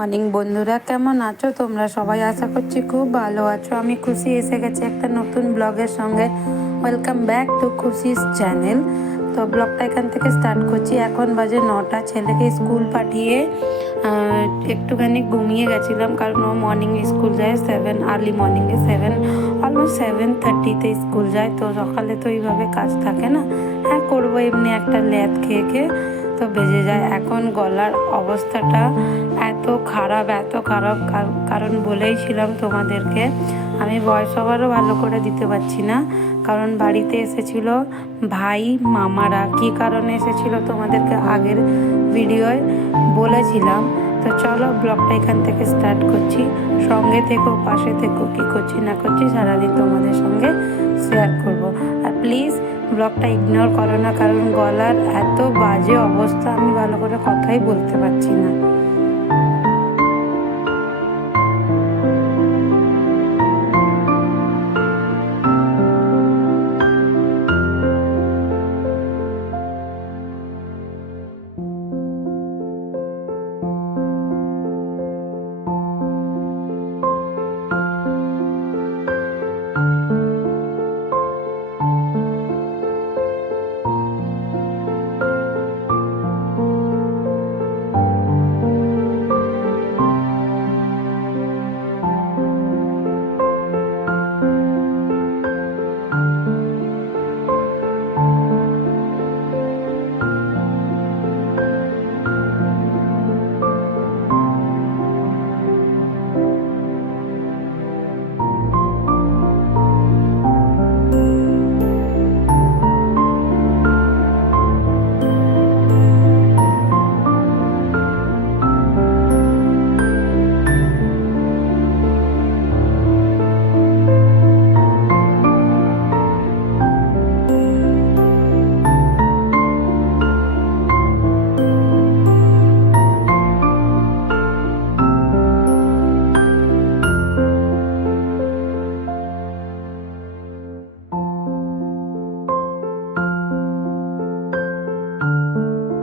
Morning বন্ধুরা, কেমন আছো তোমরা সবাই? আশা করছি খুব ভালো আছো। আমি খুশি এসে গেছি একটা নতুন ব্লগের সঙ্গে। Welcome back to Khushi's channel. তো ব্লগটা এখান থেকে স্টার্ট করছি। এখন বাজে 9টা। ছেলেকে স্কুল পাঠিয়ে একটুখানি ঘুমিয়ে গেছিলাম, কারণ ও মর্নিংয়ে স্কুল যায় 7, আর্লি মর্নিংয়ে 7, অলমোস্ট 7:30-তে স্কুল যায়। তো সকালে তো এইভাবে কাজ থাকে না, হ্যাঁ করবো এমনি একটা ল্যাদ খেয়ে খেয়ে তো বেজে যায়। এখন গলার অবস্থাটা এত খারাপ কারণ বলেইছিলাম তোমাদেরকে, আমি ভয়েস ওভারও ভালো করে দিতে পারছি না, কারণ বাড়িতে এসেছিল ভাই মামারা। কী কারণে এসেছিল তোমাদেরকে আগের ভিডিওয় বলেছিলাম। তো চলো ব্লগটা এখান থেকে স্টার্ট করছি। সঙ্গে থেকো, পাশে থেকো, কী করছি না করছি সারাদিন তোমাদের সঙ্গে শেয়ার করব। আর প্লিজ ব্লগটা ইগনোর করো না, কারণ গলার এত বাজে অবস্থা, আমি ভালো করে কথাই বলতে পারছি না।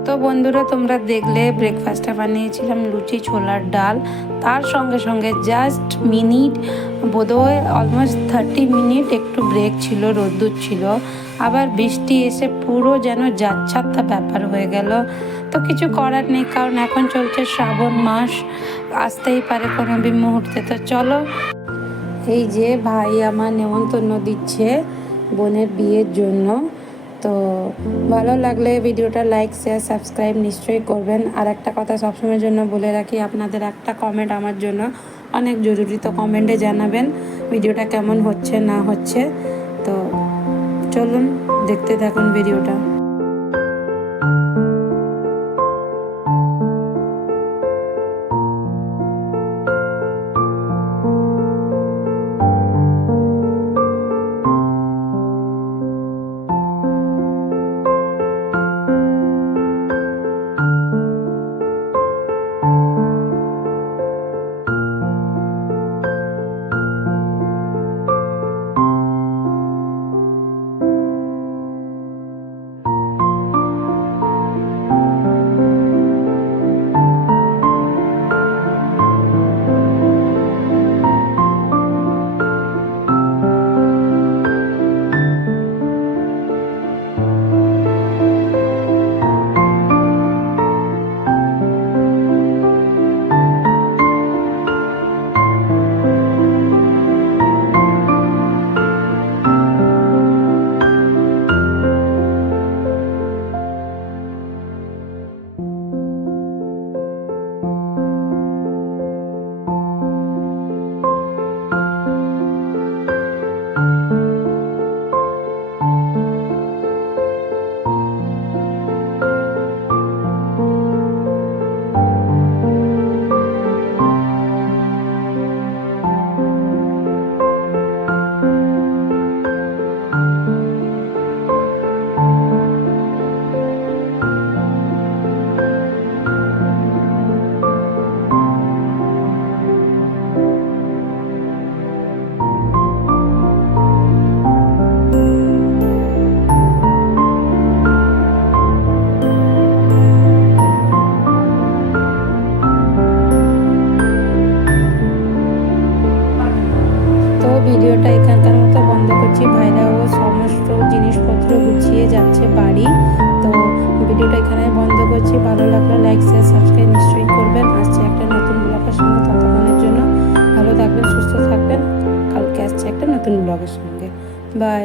তো বন্ধুরা, তোমরা দেখলে ব্রেকফাস্টটা বানিয়েছিলাম লুচি ছোলার ডাল। তার সঙ্গে সঙ্গে জাস্ট মিনিট, বোধহয় অলমোস্ট 30 মিনিট একটু ব্রেক ছিল, রোদ্দুর ছিল, আবার বৃষ্টি এসে পুরো যেন যাচ্ছাত্তা ব্যাপার হয়ে গেল। তো কিছু করার নেই, কারণ এখন চলছে শ্রাবণ মাস, আসতেই পারে কোনো মুহূর্তে। তো চলো, এই যে ভাই আমার নেমন্তন্ন দিচ্ছে বোনের বিয়ের জন্য। তো ভালো লাগলে ভিডিওটা লাইক শেয়ার সাবস্ক্রাইব নিশ্চয়ই করবেন। আর একটা কথা সবসময়ের জন্য বলে রাখি, আপনাদের একটা কমেন্ট আমার জন্য অনেক জরুরি। তো কমেন্টে জানাবেন ভিডিওটা কেমন হচ্ছে না হচ্ছে। তো চলুন দেখতে থাকুন ভিডিওটা। যাচ্ছে বাড়ি। তো ভিডিওটা এখানে বন্ধ করছি। ভালো লাগলে লাইক শেয়ার সাবস্ক্রাইব নিশ্চয়ই করবেন। আসছে একটা নতুন ব্লগের সঙ্গে, ততক্ষণের জন্য ভালো থাকবেন, সুস্থ থাকবেন। কালকে আসছে একটা নতুন ব্লগের সঙ্গে। বাই।